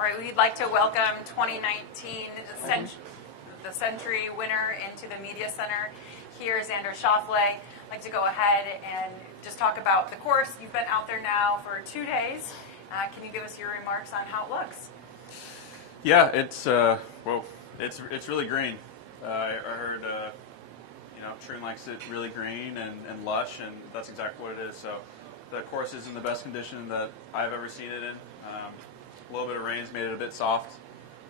All right, we'd like to welcome 2019 the Sentry winner into the Media Center. Here, Xander Schauffele. I'd like to go ahead and just talk about the course. You've been out there now for 2 days. Can you give us your remarks on how it looks? Yeah, it's really green. I heard Troon likes it really green and lush, and that's exactly what it is. So the course is in the best condition that I've ever seen it in. A little bit of rain's made it a bit soft,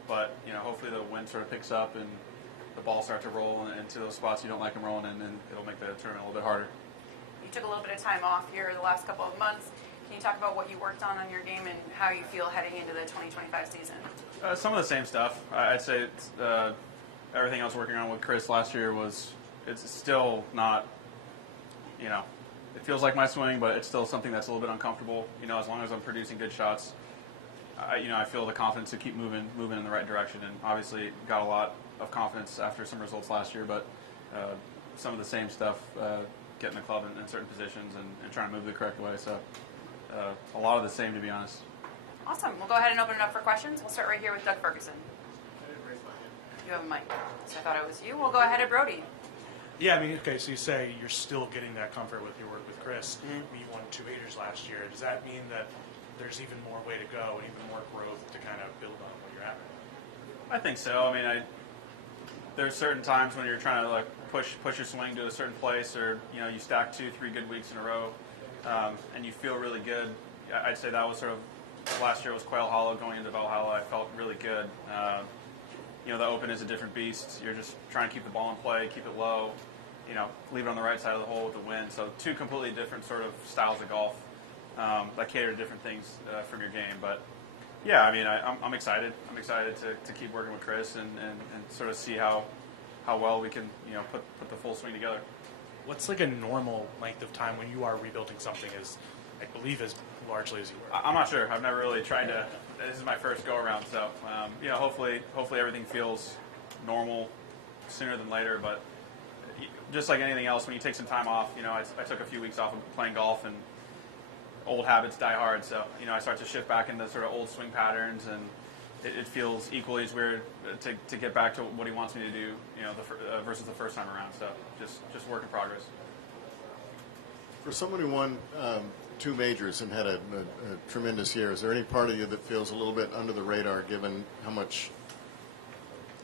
but hopefully the wind sort of picks up and the balls start to roll into those spots you don't like them rolling in, and it'll make the tournament a little bit harder. You took a little bit of time off here the last couple of months. Can you talk about what you worked on your game and how you feel heading into the 2025 season? Some of the same stuff. I'd say everything I was working on with Chris last year it's still not, it feels like my swing, but it's still something that's a little bit uncomfortable. As long as I'm producing good shots, I feel the confidence to keep moving in the right direction. And obviously got a lot of confidence after some results last year, but some of the same stuff, getting the club in certain positions and trying to move the correct way. So a lot of the same, to be honest. Awesome. We'll go ahead and open it up for questions. We'll start right here with Doug Ferguson. You have a mic, so I thought it was you. We'll go ahead to Brody. Yeah, okay, so you say you're still getting that comfort with your work with Chris. Mm-hmm. You won 2 majors last year. Does that mean that there's even more way to go and even more growth to kind of build on what you're at? I think so. There's certain times when you're trying to push your swing to a certain place, or you stack 2-3 good weeks in a row, and you feel really good. I'd say that was sort of last year was Quail Hollow. Going into Valhalla, I felt really good. The Open is a different beast. You're just trying to keep the ball in play, keep it low, leave it on the right side of the hole with the wind. So 2 completely different sort of styles of golf that cater to different things from your game. But yeah, I'm excited. I'm excited to keep working with Chris and sort of see how well we can put the full swing together. What's a normal length of time when you are rebuilding something as largely as you were? I'm not sure. I've never really tried to. This is my first go around, so hopefully everything feels normal sooner than later. But just like anything else, when you take some time off, I took a few weeks off of playing golf, and old habits die hard. So I start to shift back into sort of old swing patterns, and it feels equally as weird to get back to what he wants me to do, versus the first time around. So just work in progress. For someone who won 2 majors and had a tremendous year, is there any part of you that feels a little bit under the radar given how much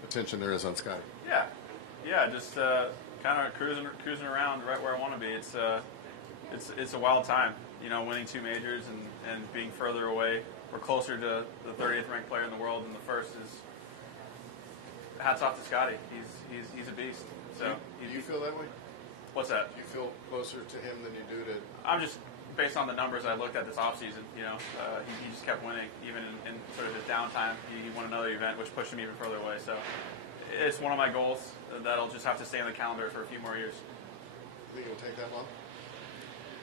attention there is on Scotty? Yeah, just kind of cruising around right where I want to be. It's a wild time, winning 2 majors and being further away. We're closer to the 30th ranked player in the world than the first is. Hats off to Scotty. He's a beast. So do you feel that way? What's that? Do you feel closer to him than you do to? I'm just based on the numbers I looked at this offseason. He just kept winning, even in sort of his downtime. He won another event, which pushed him even further away. So it's one of my goals that'll just have to stay on the calendar for a few more years. Think it'll take that long?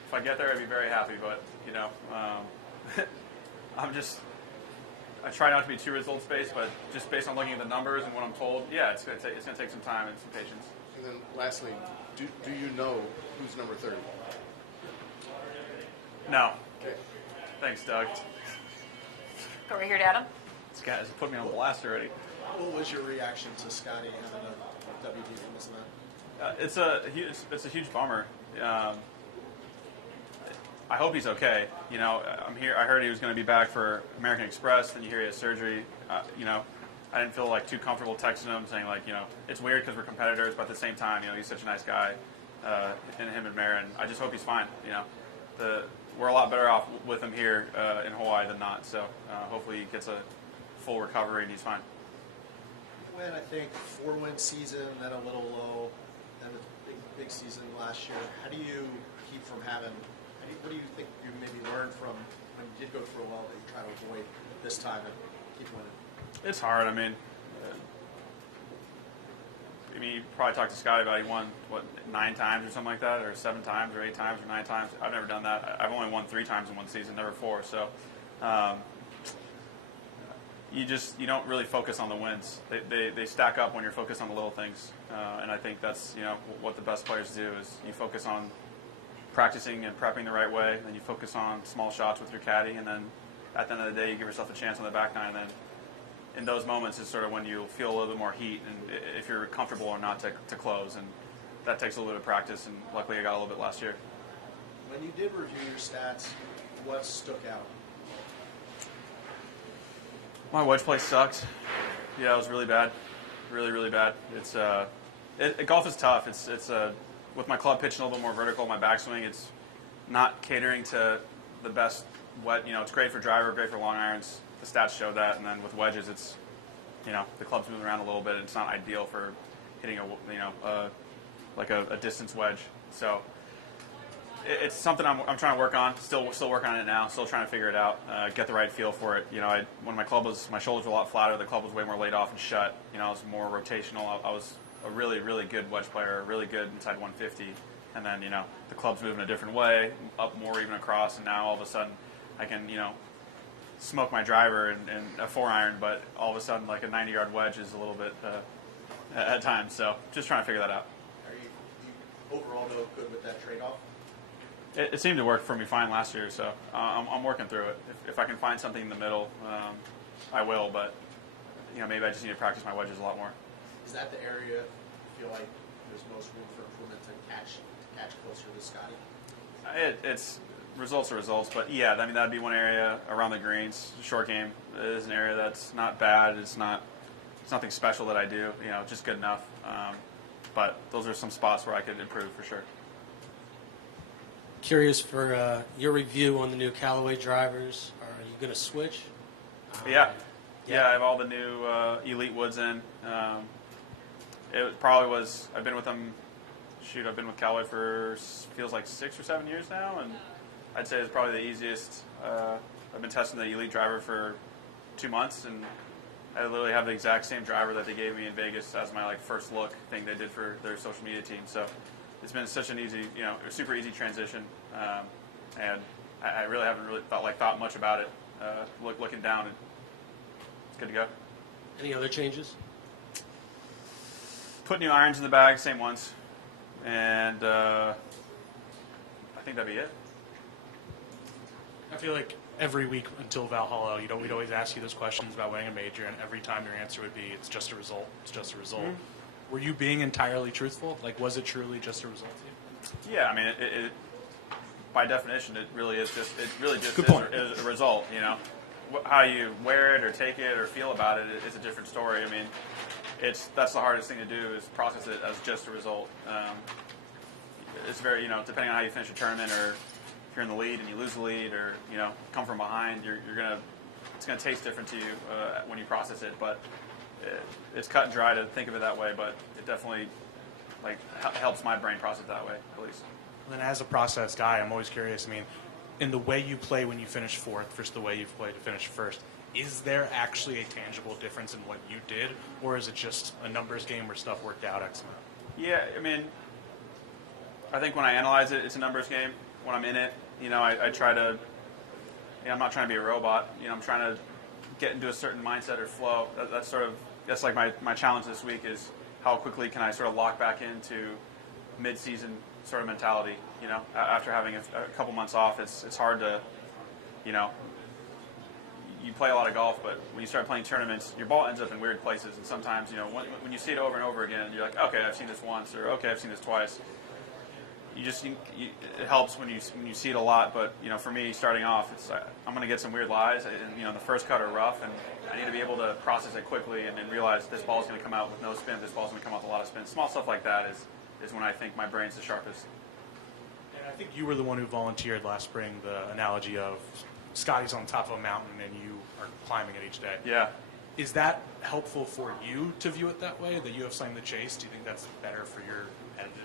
If I get there, I'd be very happy. But I try not to be too results based, but just based on looking at the numbers and what I'm told, yeah, it's going to take some time and some patience. And then lastly, do you know who's number 30? No. Okay. Thanks, Doug. Go right here to Adam. This guy has put me on blast already. What was your reaction to Scotty having a WD? Wasn't that? It's a huge bummer. I hope he's okay. I'm here. I heard he was going to be back for American Express. Then you hear he has surgery. I didn't feel too comfortable texting him, saying it's weird because we're competitors, but at the same time, he's such a nice guy. And him and Marin, I just hope he's fine. We're a lot better off with him here in Hawaii than not. So hopefully he gets a full recovery and he's fine. When I think 4-win season, then a little low, then a big season last year. How do you keep from having? What do you think you maybe learned from when you did go through a lull that you try to avoid this time and keep winning? It's hard. You probably talked to Scotty about he won 9 times or something like that, or 7 times, or 8 times, or 9 times. I've never done that. I've only won 3 times in one season, never 4. So you don't really focus on the wins. They stack up when you're focused on the little things, and I think that's what the best players do is you focus on practicing and prepping the right way, and then you focus on small shots with your caddy, and then at the end of the day you give yourself a chance on the back nine, and then in those moments is sort of when you feel a little bit more heat and if you're comfortable or not to close. And that takes a little bit of practice, and luckily I got a little bit last year. When you did review your stats, what stuck out? My wedge play sucked. Yeah, it was really bad, really bad. It's golf is tough. It's with my club pitching a little bit more vertical, my backswing, it's not catering to the best wedge. It's great for driver, great for long irons. The stats show that, and then with wedges, it's the club's moving around a little bit. And it's not ideal for hitting a distance wedge. So it's something I'm trying to work on. Still working on it now. Still trying to figure it out. Get the right feel for it. When my shoulders were a lot flatter, the club was way more laid off and shut. I was more rotational. I was a really good wedge player, really good inside 150. And then the club's moving a different way, up more even across, and now all of a sudden I can smoke my driver and a 4-iron, but all of a sudden like a 90-yard wedge is a little bit at times. So just trying to figure that out. Are you overall though good with that trade-off? It seemed to work for me fine last year, so I'm working through it. If I can find something in the middle, I will. But maybe I just need to practice my wedges a lot more. Is that the area you feel like there's most room for improvement to catch closer to Scotty? It's results are results, but yeah, I mean that'd be one area around the greens. Short game is an area that's not bad. It's nothing special that I do. Just good enough. But those are some spots where I could improve for sure. Curious for your review on the new Callaway drivers. Are you going to switch? Yeah, I have all the new Elite Woods in. It probably was. I've been with them. I've been with Callaway for feels like 6 or 7 years now, and I'd say it's probably the easiest. I've been testing the Elite driver for 2 months, and I literally have the exact same driver that they gave me in Vegas as my first look thing they did for their social media team. So it's been such an easy, super easy transition, and I really haven't thought much about it. Looking down, it's good to go. Any other changes? Put new irons in the bag, same ones, and I think that'd be it. I feel like every week until Valhalla, we'd always ask you those questions about winning a major, and every time your answer would be, "It's just a result. It's just a result." Mm-hmm. Were you being entirely truthful? Was it truly just a result to you? Yeah, I mean, it by definition, it really just is a result. How you wear it or take it or feel about it is a different story. I mean, that's the hardest thing to do is process it as just a result. It's very, depending on how you finish a tournament, or if you're in the lead and you lose the lead, or come from behind, it's gonna taste different to you when you process it. But it's cut and dry to think of it that way. But it definitely helps my brain process it that way, at least. And as a process guy, I'm always curious. I mean, in the way you play when you finish fourth versus the way you've played to finish first, is there actually a tangible difference in what you did, or is it just a numbers game where stuff worked out X amount? Yeah, I mean, I think when I analyze it, it's a numbers game. When I'm in it, I try to, I'm not trying to be a robot. I'm trying to get into a certain mindset or flow. That's like my challenge this week is how quickly can I sort of lock back into mid-season sort of mentality. After having a couple months off, it's hard to, you play a lot of golf, but when you start playing tournaments, your ball ends up in weird places. And sometimes, when you see it over and over again, you're like, okay, I've seen this once, or okay, I've seen this twice. It helps when you see it a lot. But for me, starting off, I'm going to get some weird lies, and the first cut are rough, and I need to be able to process it quickly and realize this ball's going to come out with no spin. This ball's going to come out with a lot of spin. Small stuff like that is when I think my brain's the sharpest. And I think you were the one who volunteered last spring the analogy of Scotty's on top of a mountain and you are climbing it each day. Yeah. Is that helpful for you to view it that way, that you have something to chase? Do you think that's better for your competitive?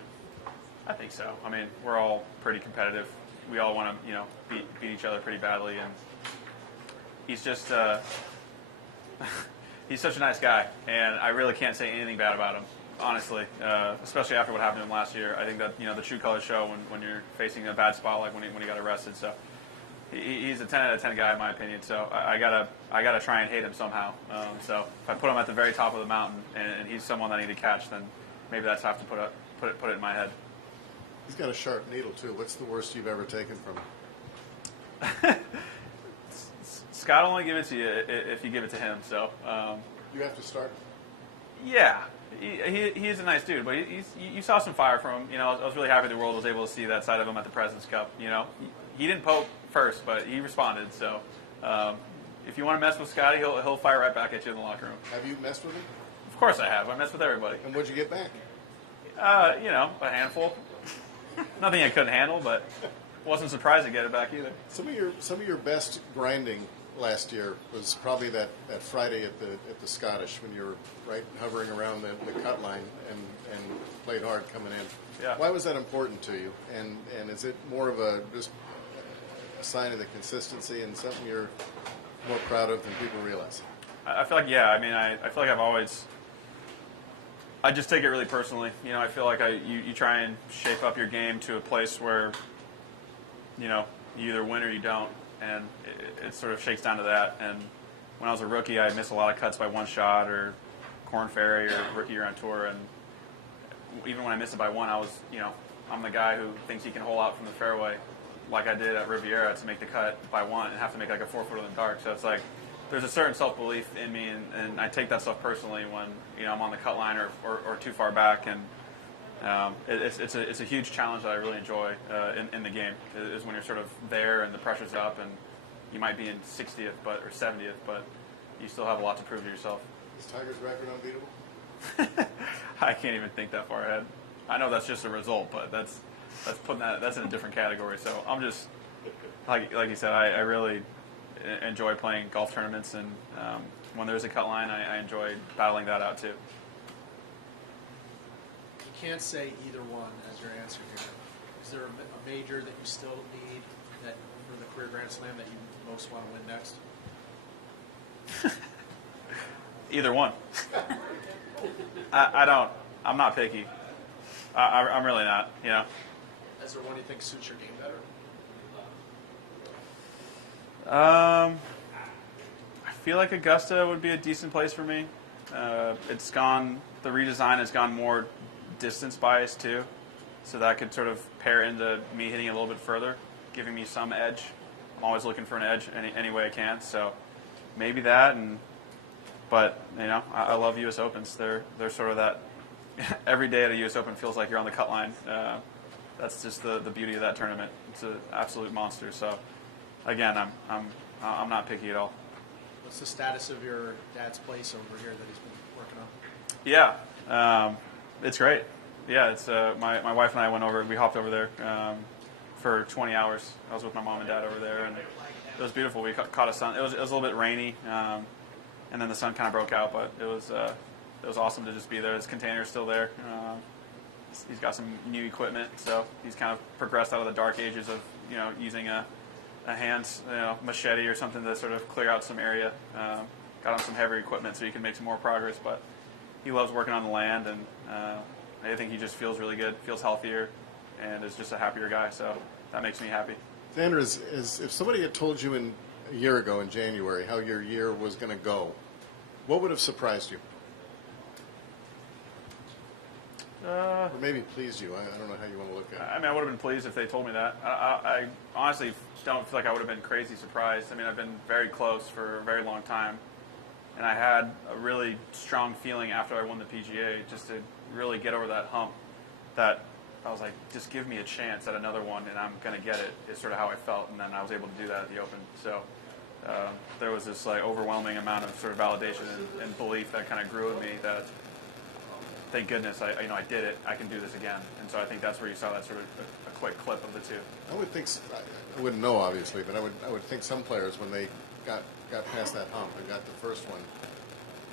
I think so. I mean, we're all pretty competitive. We all want to, beat each other pretty badly, and he's just he's such a nice guy, and I really can't say anything bad about him, honestly. Especially after what happened to him last year. I think that the true colors show when you're facing a bad spot, like when he got arrested. So he's a 10 out of 10 guy in my opinion. So I gotta try and hate him somehow. So if I put him at the very top of the mountain, and he's someone that I need to catch, then maybe that's have to put it in my head. He's got a sharp needle too. What's the worst you've ever taken from him? Scott will only give it to you if you give it to him. So, You have to start. yeah, he's a nice dude, but you saw some fire from him. You know, I was really happy the world was able to see that side of him at the President's Cup. You know, he didn't poke first, but he responded. So, if you want to mess with Scotty, he'll fire right back at you in the locker room. Have you messed with him? Of course I have. I mess with everybody. And what'd you get back? You know, a handful. Nothing I couldn't handle, but wasn't surprised to get it back either. Some of your best grinding last year was probably that Friday at the Scottish when you were right hovering around the cut line and played hard coming in. Yeah. Why was that important to you? And is it more of just a sign of the consistency and something you're more proud of than people realize? I feel like, yeah. I mean, I feel like I just take it really personally. You know, I feel like you try and shape up your game to a place where, you know, you either win or you don't, and it sort of shakes down to that. And when I was a rookie, I missed a lot of cuts by one shot or Corn Ferry or rookie year on tour. And even when I missed it by one, I'm the guy who thinks he can hole out from the fairway, like I did at Riviera, to make the cut by one and have to make like a 4-footer in the dark. So it's like, there's a certain self-belief in me, and I take that stuff personally when, you know, I'm on the cut line or too far back, and it's a huge challenge that I really enjoy in the game, is when you're sort of there and the pressure's up and you might be in 60th or 70th, but you still have a lot to prove to yourself. Is Tiger's record unbeatable? I can't even think that far ahead. I know that's just a result, but that's in a different category. So I'm just like you said, I really enjoy playing golf tournaments, and when there's a cut line, I enjoy battling that out too. You can't say either one as your answer here. Is there a major that you still need that for the career Grand Slam that you most want to win next? Either one. I'm not picky. I'm really not. You know. Is there one you think suits your game better? I feel like Augusta would be a decent place for me. The redesign has gone more distance biased too, so that could sort of pair into me hitting a little bit further, giving me some edge. I'm always looking for an edge any way I can, so maybe that. But you know, I love U.S. Opens. They're sort of that. Every day at a U.S. Open feels like you're on the cut line. That's just the beauty of that tournament. It's an absolute monster. So again, I'm not picky at all. What's the status of your dad's place over here that he's been working on? Yeah, it's great. Yeah, it's my wife and I went over. We hopped over there for 20 hours. I was with my mom and dad over there, and it was beautiful. We caught a sun. It was a little bit rainy, and then the sun kind of broke out. But it was awesome to just be there. His container's still there. He's got some new equipment, so he's kind of progressed out of the dark ages of using a hand machete or something to sort of clear out some area. Got on some heavier equipment so he can make some more progress. But he loves working on the land, and I think he just feels really good, feels healthier, and is just a happier guy. So that makes me happy. Xander, if somebody had told you a year ago in January how your year was going to go, what would have surprised you? Or maybe pleased you. I don't know how you want to look at it. I mean, I would have been pleased if they told me that. I honestly don't feel like I would have been crazy surprised. I mean, I've been very close for a very long time, and I had a really strong feeling after I won the PGA just to really get over that hump that I was like, just give me a chance at another one, and I'm going to get it, is sort of how I felt, and then I was able to do that at the Open. So there was this like overwhelming amount of sort of validation and belief that kind of grew in me that, thank goodness, I did it. I can do this again. And so I think that's where you saw that sort of a quick clip of the two. I would think, I wouldn't know obviously, but I would think some players when they got past that hump and got the first one,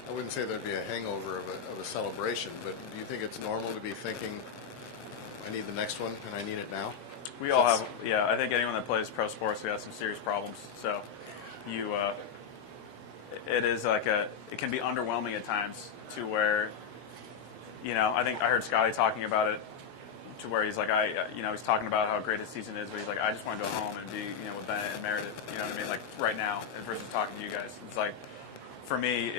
I wouldn't say there'd be a hangover of a celebration, but do you think it's normal to be thinking, I need the next one and I need it now? We all have, yeah. I think anyone that plays pro sports, we have some serious problems. So it is like it can be underwhelming at times to where, I think I heard Scotty talking about it to where he's like, he's talking about how great his season is, but he's like, I just want to go home and be, with Bennett and Meredith, you know what I mean? Like right now, versus talking to you guys. It's like, for me,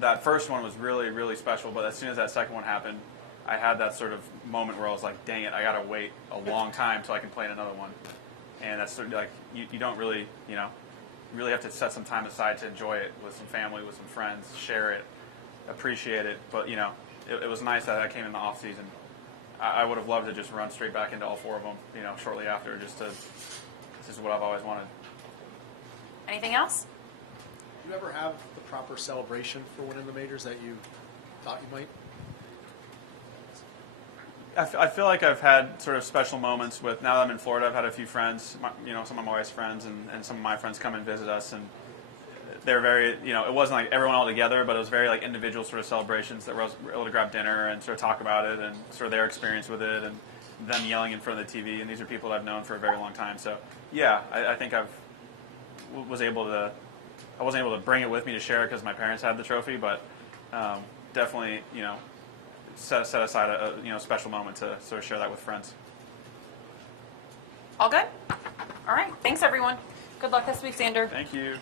that first one was really, really special, but as soon as that second one happened, I had that sort of moment where I was like, dang it, I got to wait a long time till I can play in another one. And that's sort of like, you don't really, really have to set some time aside to enjoy it with some family, with some friends, share it, appreciate it. But, you know, it was nice that I came in the off season. I would have loved to just run straight back into all 4 of them, you know, shortly after. This is what I've always wanted. Anything else? Do you ever have the proper celebration for winning the majors that you thought you might? I feel like I've had sort of special moments with, now that I'm in Florida, I've had a few friends, you know, some of my wife's friends and some of my friends come and visit us, and they're very, you know, it wasn't like everyone all together, but it was very like individual sort of celebrations that were able to grab dinner and sort of talk about it and sort of their experience with it and them yelling in front of the TV, and these are people I've known for a very long time. So yeah, I think I wasn't able to bring it with me to share it because my parents had the trophy, but definitely, you know, set aside a you know, special moment to sort of share that with friends. All good? All right. Thanks, everyone. Good luck this week, Xander. Thank you.